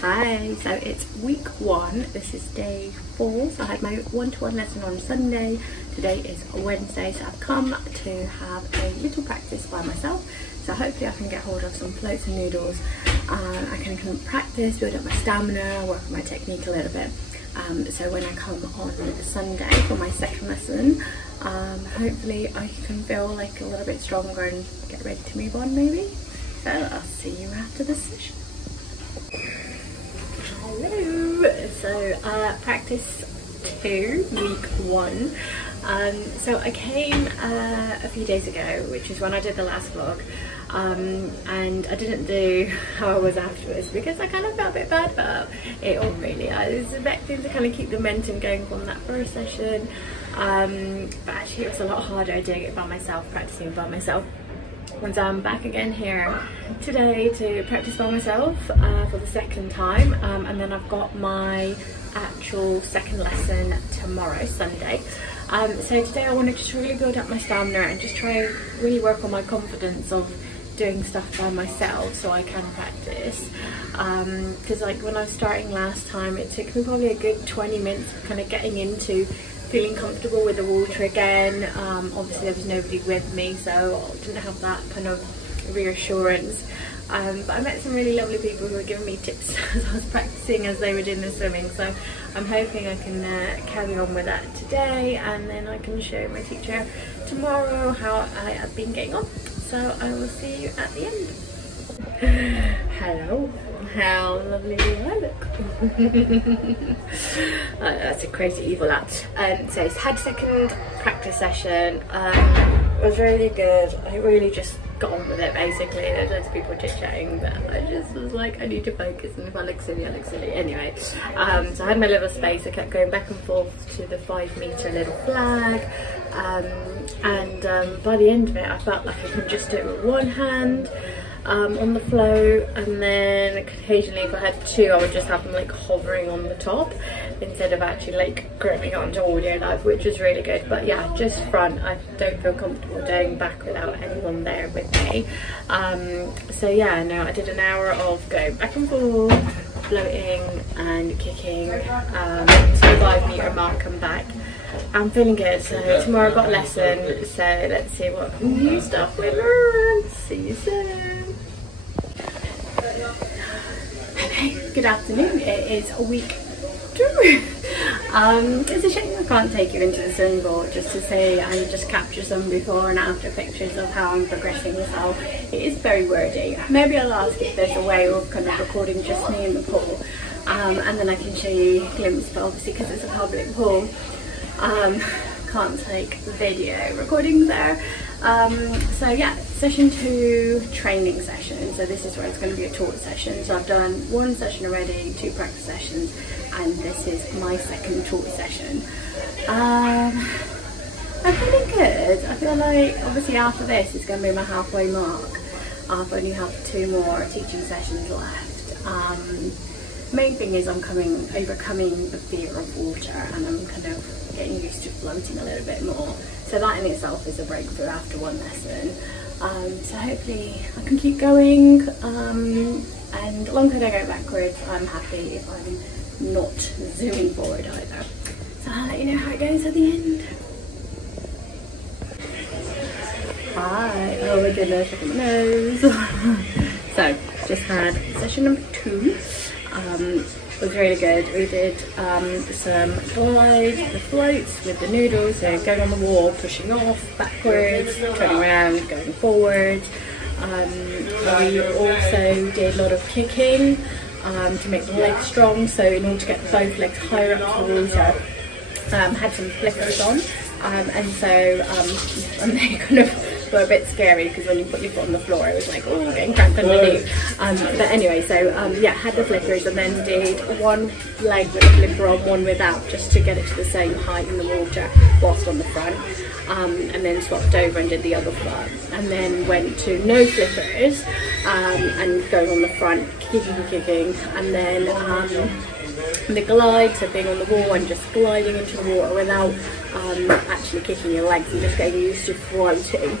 Hi, so it's week 1, this is day 4, so I had my one-to-one lesson on Sunday, today is Wednesday, so I've come to have a little practice by myself, so hopefully I can get hold of some floats and noodles, I can practice, build up my stamina, work on my technique a little bit, so when I come on Sunday for my second lesson, hopefully I can feel like a little bit stronger and get ready to move on maybe, so I'll see you after the session. Hello, so practice 2, week 1. So I came a few days ago, which is when I did the last vlog, and I didn't do how I was afterwards because I kind of felt a bit bad about it all really. I was expecting to kind of keep the momentum going from that first session, but actually it was a lot harder doing it by myself, practicing by myself. And I'm back again here today to practice by myself for the second time, and then I've got my actual second lesson tomorrow, Sunday. So today I want to just really build up my stamina and just try and really work on my confidence of doing stuff by myself so I can practice, because like when I was starting last time it took me probably a good 20 minutes kind of getting into feeling comfortable with the water again. Obviously there was nobody with me, so I didn't have that kind of reassurance, but I met some really lovely people who were giving me tips as I was practicing as they were doing the swimming, so I'm hoping I can carry on with that today, and then I can show my teacher tomorrow how I have been getting on. So I will see you at the end. Hello, how lovely do I look? That's a crazy evil app. So it's had second practice session. It was really good. I really just got on with it basically. There's loads of people chit-chatting, but I just was like, I need to focus, and if I look silly, I look silly. Anyway, so I had my little space. I kept going back and forth to the 5-meter little flag, and by the end of it I felt like I could just do it with one hand on the float, and then occasionally if I had 2 I would just have them like hovering on the top instead of actually like gripping onto audio live, which was really good. But yeah, just front I don't feel comfortable doing back without anyone there with me. So yeah, no, I did an hour of going back and forth, floating and kicking to the 5-meter mark and back. I'm feeling good, so tomorrow I've got a lesson, so let's see what new stuff we learn. See you soon. Hey, good afternoon, it is week 2. It's a shame I can't take you into the swimming pool just to say and just capture some before and after pictures of how I'm progressing, so it is very wordy. Maybe I'll ask if there's a way of kind of recording just me in the pool, and then I can show you a glimpse, but obviously because it's a public pool, can't take video recordings there. So yeah, session 2, training session. So this is where it's going to be a taught session. So I've done 1 session already, 2 practice sessions, and this is my second taught session. I'm feeling good. I feel like obviously after this it's going to be my halfway mark. I've only have 2 more teaching sessions left. Main thing is I'm overcoming the fear of water, and I'm kind of getting used to floating a little bit more. So that in itself is a breakthrough after 1 lesson. So hopefully I can keep going, and as long as I don't go backwards, I'm happy if I'm not zooming forward either. So I'll let you know how it goes at the end. Hi, oh my goodness, look at my nose. So just had session number 2. It was really good. We did some glides, the floats with the noodles, so going on the wall, pushing off, backwards, turning around, going forward. We also did a lot of kicking to make the legs strong, so in order to get both legs higher up to the water, had some flippers on, and so and they kind of were a bit scary because when you put your foot on the floor it was like, oh, getting cramped underneath. But anyway, so yeah, had the flippers and then did 1 leg with a flipper on, 1 without, just to get it to the same height in the water whilst on the front, and then swapped over and did the other foot, and then went to no flippers and going on the front, kicking, and then the glide, so being on the wall and just gliding into the water without actually kicking your legs and just getting used to floating.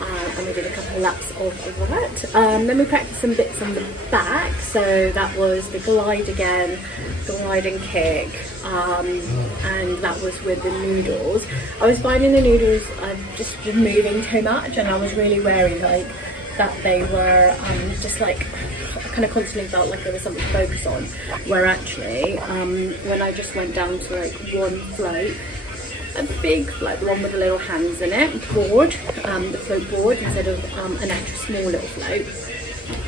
and we did a couple of laps of that. Then we practiced some bits on the back, so that was the glide again, glide and kick, and that was with the noodles. I was finding the noodles just moving too much, and I was really wary like that they were just like, I kind of constantly felt like there was something to focus on, where actually when I just went down to like one float, a big float, the one with the little hands in it, board, the float board, instead of an extra small little float,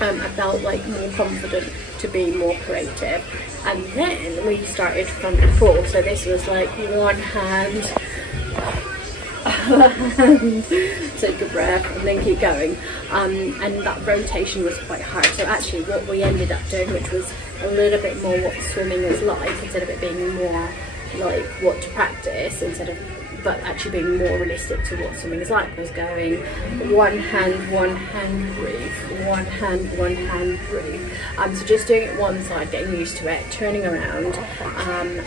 I felt like more confident to be more creative. And then we started front crawl, so this was like one hand, take a breath and then keep going, and that rotation was quite hard. So actually what we ended up doing, which was a little bit more what swimming is like, instead of it being more like what to practice, but actually being more realistic to what swimming is like, was going one hand breathe, one hand breathe. So just doing it one side, getting used to it, turning around, and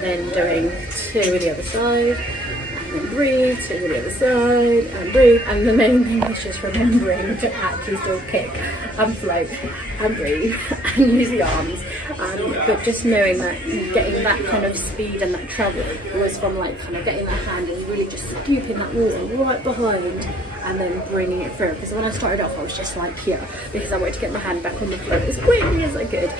then doing two with the other side, and then breathe, two with the other side, and breathe. And the main thing was just remembering to actually still kick and float and breathe and use the arms, but just knowing that getting that kind of speed and that travel was from like kind of getting that hand and really just scooping that water right behind and then bringing it through. Because when I started off I was just like here, because I wanted to get my hand back on the float as quickly as I could,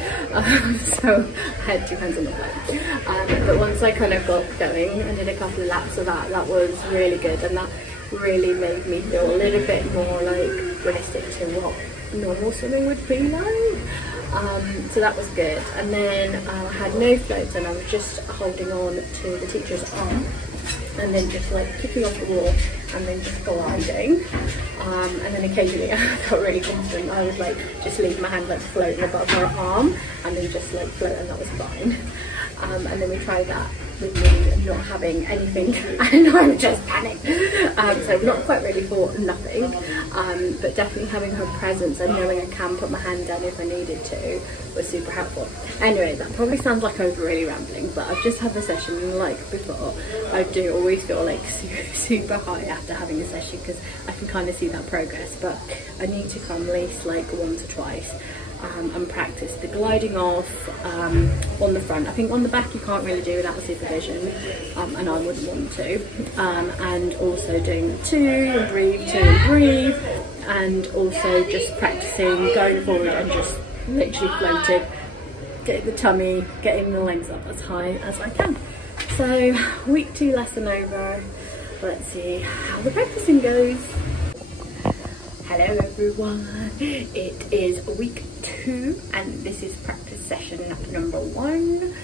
so I had two hands on the float, but once I kind of got going and did a couple of laps of that, that was really good, and that really made me feel a little bit more like realistic to what normal swimming would be like. So that was good. And then I had no floats, and I was just holding on to the teacher's arm and then just like kicking off the wall and then just gliding, and then occasionally I felt really confident I would like just leave my hand like floating above her arm and then just like float, and that was fine. And then we tried that with me not having anything and I would just panic, so not quite ready for nothing, but definitely having her presence and knowing I can put my hand down if I needed to was super helpful. Anyway, that probably sounds like I was really rambling, but I've just had the session, and like before, I do always feel like super high after having a session because I can kind of see that progress, but I need to come at least like once or twice and practice the gliding off on the front. I think on the back you can't really do without supervision, and I wouldn't want to, and also doing the two and breathe, and also just practicing going forward and just literally floating, getting the tummy, getting the legs up as high as I can. So week 2 lesson over. Let's see how the practicing goes. Hello everyone, it is week 2 and this is practice session number 1.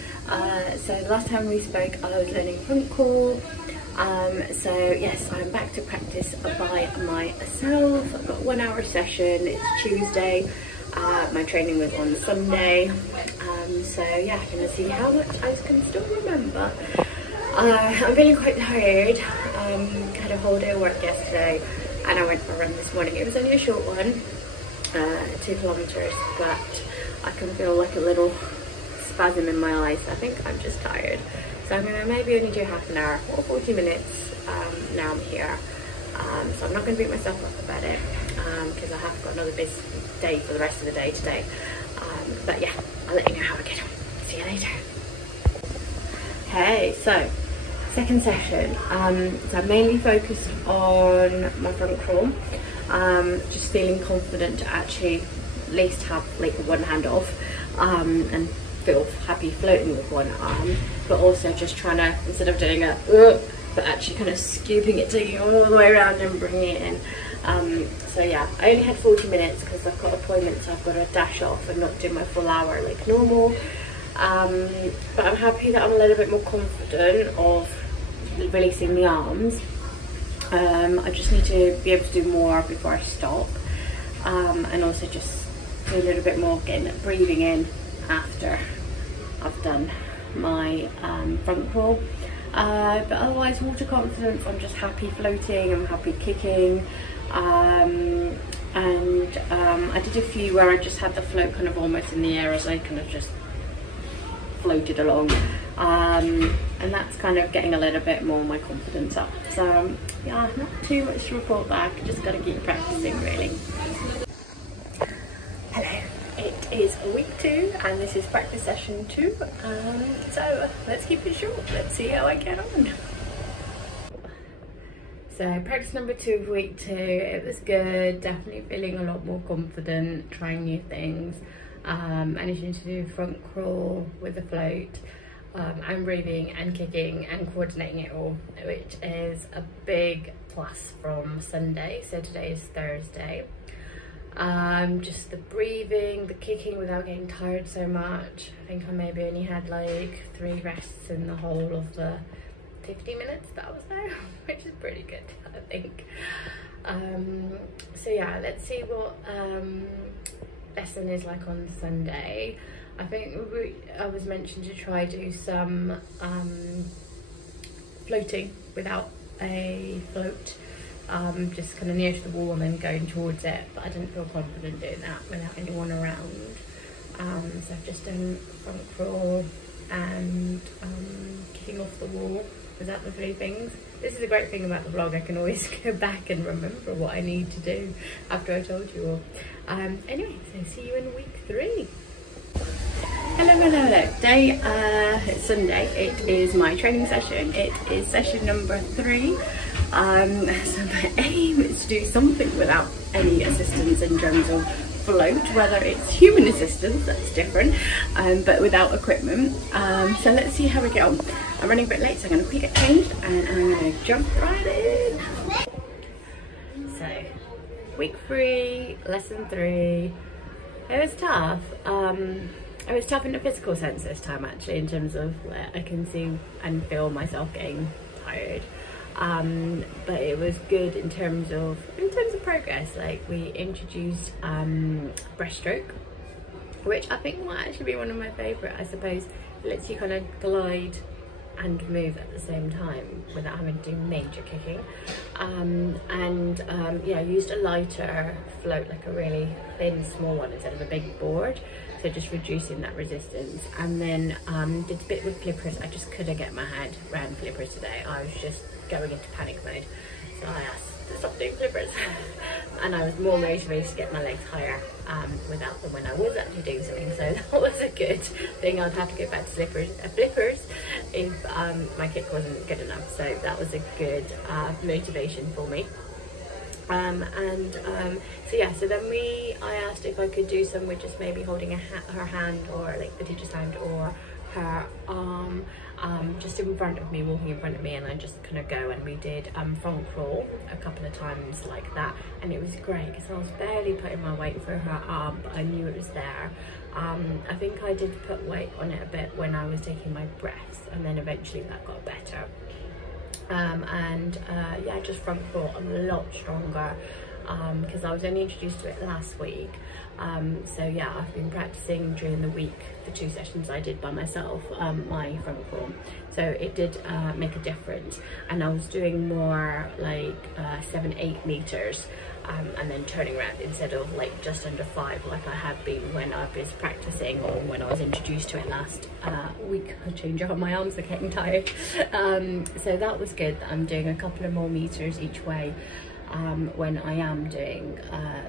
So the last time we spoke I was learning front crawl, so yes, I'm back to practice by myself. I've got a 1 hour session, it's Tuesday, my training was on Sunday, so yeah, I'm going to see how much I can still remember. I'm feeling quite tired. Had a whole day of work yesterday and I went for a run this morning. It was only a short one, 2 kilometers, but I can feel like a little spasm in my eyes. I think I'm just tired. So I'm gonna maybe only do half an hour or 40 minutes. Now I'm here. So I'm not gonna beat myself up about it because I have got another busy day for the rest of the day today. But yeah, I'll let you know how I get on. See you later. Okay, so second session, so I'm mainly focused on my front crawl, just feeling confident to actually at least have like one hand off, and feel happy floating with one arm, but also just trying to, instead of doing a but actually kind of scooping it, taking it all the way around and bringing it in. So yeah, I only had 40 minutes because I've got appointments, so I've got to dash off and not do my full hour like normal. But I'm happy that I'm a little bit more confident of releasing the arms. I just need to be able to do more before I stop, and also just do a little bit more getting breathing in after I've done my front crawl. But otherwise, water confidence, I'm just happy floating, I'm happy kicking, and I did a few where I just had the float kind of almost in the air as I kind of just floated along, and that's kind of getting a little bit more my confidence up. So yeah, not too much to report back, just gotta keep practicing really. Hello, it is week 2 and this is practice session 2. So let's keep it short, let's see how I get on. So practice number 2 of week 2, it was good, definitely feeling a lot more confident, trying new things. Managing to do front crawl with the float, and breathing and kicking and coordinating it all, which is a big plus from Sunday. So today is Thursday. Just the breathing, the kicking without getting tired so much. I think I maybe only had like 3 rests in the whole of the 50 minutes that I was there, which is pretty good, I think. So yeah, let's see what lesson is like on Sunday. I think I was mentioned to try do some floating without a float, just kind of near to the wall and then going towards it, but I didn't feel confident doing that without anyone around. So I've just done front crawl and kicking off the wall. Was that the 3 things? This is a great thing about the vlog, I can always go back and remember what I need to do after I told you all. Anyway, so see you in week 3. Hello. Today, it's Sunday, it is my training session. It is session number 3. So my aim is to do something without any assistance in terms of float, whether it's human assistance, that's different, but without equipment. So let's see how we get on. I'm running a bit late, so I'm going to quickly get changed and I'm going to jump right in. So, week 3, lesson 3. It was tough. It was tough in a physical sense this time actually, in terms of where I can see and feel myself getting tired. But it was good in terms of progress. Like we introduced breaststroke, which I think might actually be one of my favourite. I suppose it lets you kind of glide and move at the same time without having to do major kicking. Yeah, I used a lighter float, like a really thin small one instead of a big board, so just reducing that resistance. And then did a bit with flippers. I just couldn't get my head around flippers today. I was just going into panic mode, so I asked to stop doing flippers. And I was more motivated to get my legs higher without them when I was actually doing something, so that was a good thing. I'd have to get back to flippers if my kick wasn't good enough, so that was a good motivation for me. So yeah, so then I asked if I could do some with just maybe holding her hand, or like the teacher's hand, or her arm, just in front of me, walking in front of me, and I just kind of go, and we did front crawl a couple of times like that, and it was great because I was barely putting my weight through her arm, but I knew it was there. I think I did put weight on it a bit when I was taking my breaths, and then eventually that got better. Yeah, just front crawl a lot stronger because I was only introduced to it last week. So yeah, I've been practicing during the week, the 2 sessions I did by myself, my front crawl. So it did make a difference, and I was doing more like 7-8 meters and then turning around instead of like just under 5 like I have been when I was practicing, or when I was introduced to it last week. I changed up, my arms are getting tired. So that was good. I'm doing a couple of more meters each way when I am doing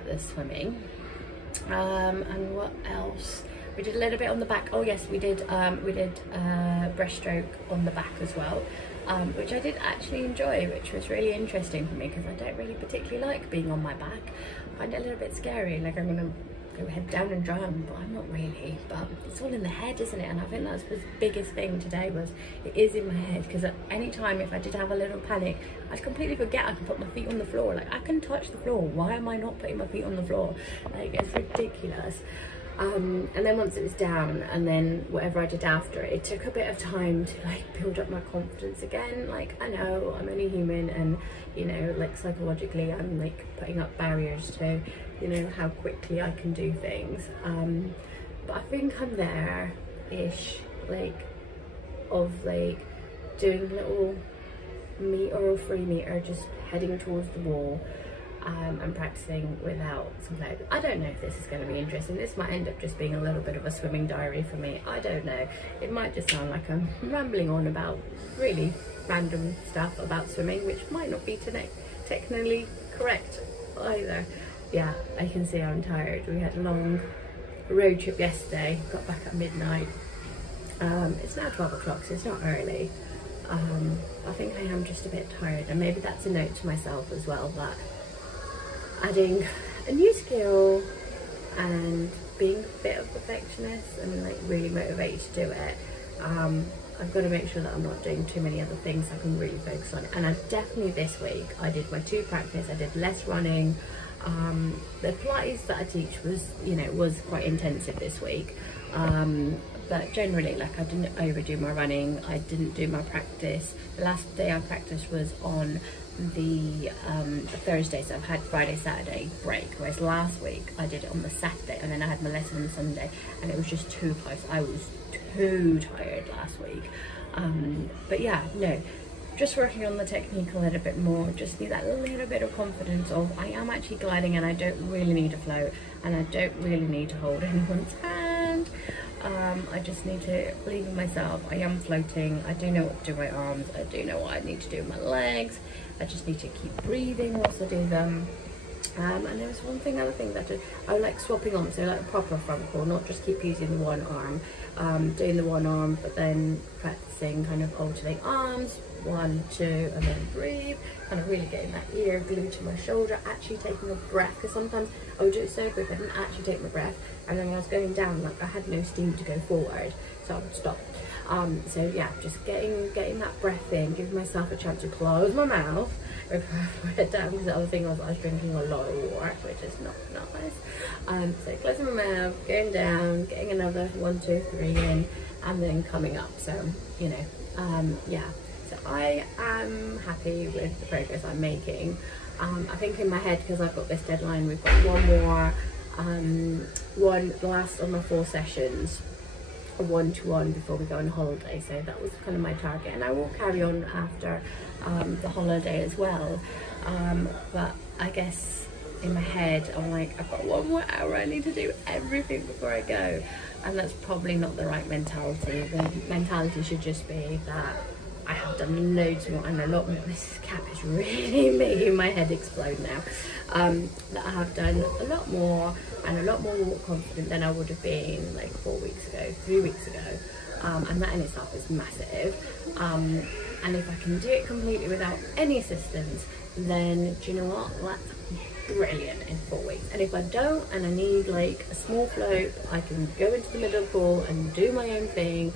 the swimming. And what else? We did a little bit on the back. Oh yes, we did breaststroke on the back as well, which I did actually enjoy, which was really interesting for me because I don't really particularly like being on my back. I find it a little bit scary, like I'm gonna go head down and drown, but I'm not really. But it's all in the head, isn't it? And I think that's the biggest thing today, was it is in my head, because at any time if I did have a little panic, I'd completely forget I can put my feet on the floor. Like I can touch the floor, why am I not putting my feet on the floor? Like it's ridiculous. And then once it was down, and then whatever I did after it, it took a bit of time to like build up my confidence again. Like I know I'm only human, and you know, like psychologically I'm like putting up barriers to, you know, how quickly I can do things. But I think I'm there-ish, like of like doing little meter or 3 meter, just heading towards the wall. and practicing without some float. I don't know if this is going to be interesting. This might end up just being a little bit of a swimming diary for me. I don't know. It might just sound like I'm rambling on about really random stuff about swimming, which might not be technically correct either. Yeah, I can see I'm tired. We had a long road trip yesterday, got back at midnight. It's now 12 o'clock, so it's not early. I think I am just a bit tired, and maybe that's a note to myself as well, that adding a new skill and being a bit of a perfectionist and like really motivated to do it, I've got to make sure that I'm not doing too many other things I can really focus on. And I definitely, this week I did my 2 practice, I did less running. The Pilates that I teach was, you know, was quite intensive this week, but generally, like, I didn't overdo my running, I didn't do my practice. The last day I practiced was on the Thursday, so I've had Friday, Saturday break, whereas last week I did it on the Saturday, and then I had my lesson on the Sunday, and it was just too close. I was too tired last week. But yeah, no, just working on the technique a little bit more, just need that little bit of confidence of I am actually gliding, and I don't really need to float, and I don't really need to hold anyone's hand. I just need to believe in myself. I am floating, I do know what to do with my arms, I do know what I need to do with my legs. I just need to keep breathing whilst I do them. And there was other thing that I like swapping on, so like a proper front pull, not just keep using the one arm, doing the one arm, but then practicing kind of alternating arms, 1, 2, and then breathe, kind of really getting that ear glued to my shoulder, actually taking a breath, because sometimes I would do it so quick I didn't actually take my breath, and then when I was going down, like I had no steam to go forward, so I would stop. So yeah, just getting that breath in, giving myself a chance to close my mouth before I put it down, because the other thing was I was drinking a lot of water, which is not nice. So closing my mouth, going down, getting another 1, 2, 3 in, and then coming up. So, you know, yeah. So I am happy with the progress I'm making. I think in my head, because I've got this deadline, we've got one more, one last of my 4 sessions, a 1-to-1 before we go on holiday. So that was kind of my target, and I will carry on after the holiday as well. But I guess in my head I'm like, I've got 1 more hour, I need to do everything before I go, and that's probably not the right mentality. The mentality should just be that I have done loads more and a lot more. This cap is really making my head explode now. That I have done a lot more and a lot more confident than I would have been like 4 weeks ago, 3 weeks ago, and that in itself is massive. And if I can do it completely without any assistance, then do you know what, that's brilliant in 4 weeks. And if I don't, and I need like a small float, I can go into the middle of the pool and do my own thing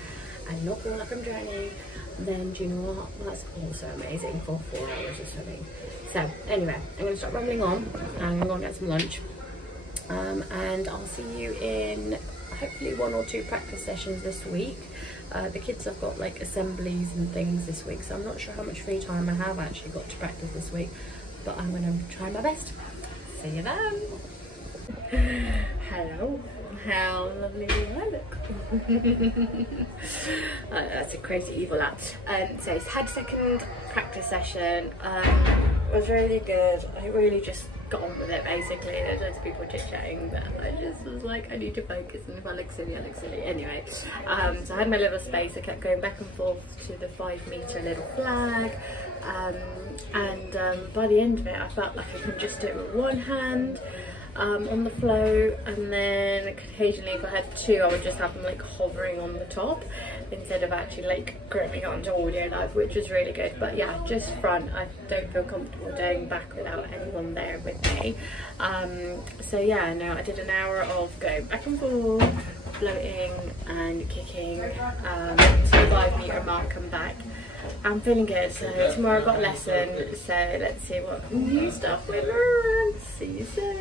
and not feel like I'm drowning, then do you know what, that's also amazing for 4 hours of swimming. So anyway, I'm going to stop rambling on, and I'm going to get some lunch, and I'll see you in hopefully 1 or 2 practice sessions this week. The kids have got like assemblies and things this week, so I'm not sure how much free time I have actually got to practice this week, but I'm going to try my best. See you then. Hello. How lovely do I look? That's a crazy evil app. So it's had 2nd practice session. It was really good. I really just got on with it basically. There's loads of people chit-chatting, but I just was like, I need to focus, and if I look silly, I look silly. Anyway, so I had my little space. I kept going back and forth to the 5-meter little flag, and by the end of it I felt like I could just do it with one hand on the float, and then occasionally if I had 2 I would just have them like hovering on the top instead of actually like gripping onto audio live, which was really good. But yeah, just front, I don't feel comfortable doing back without anyone there with me. So yeah, no, I did an hour of going back and forth, floating and kicking to the 5-meter mark and back. I'm feeling good. So tomorrow I've got a lesson, so let's see what new stuff we learn. See you soon.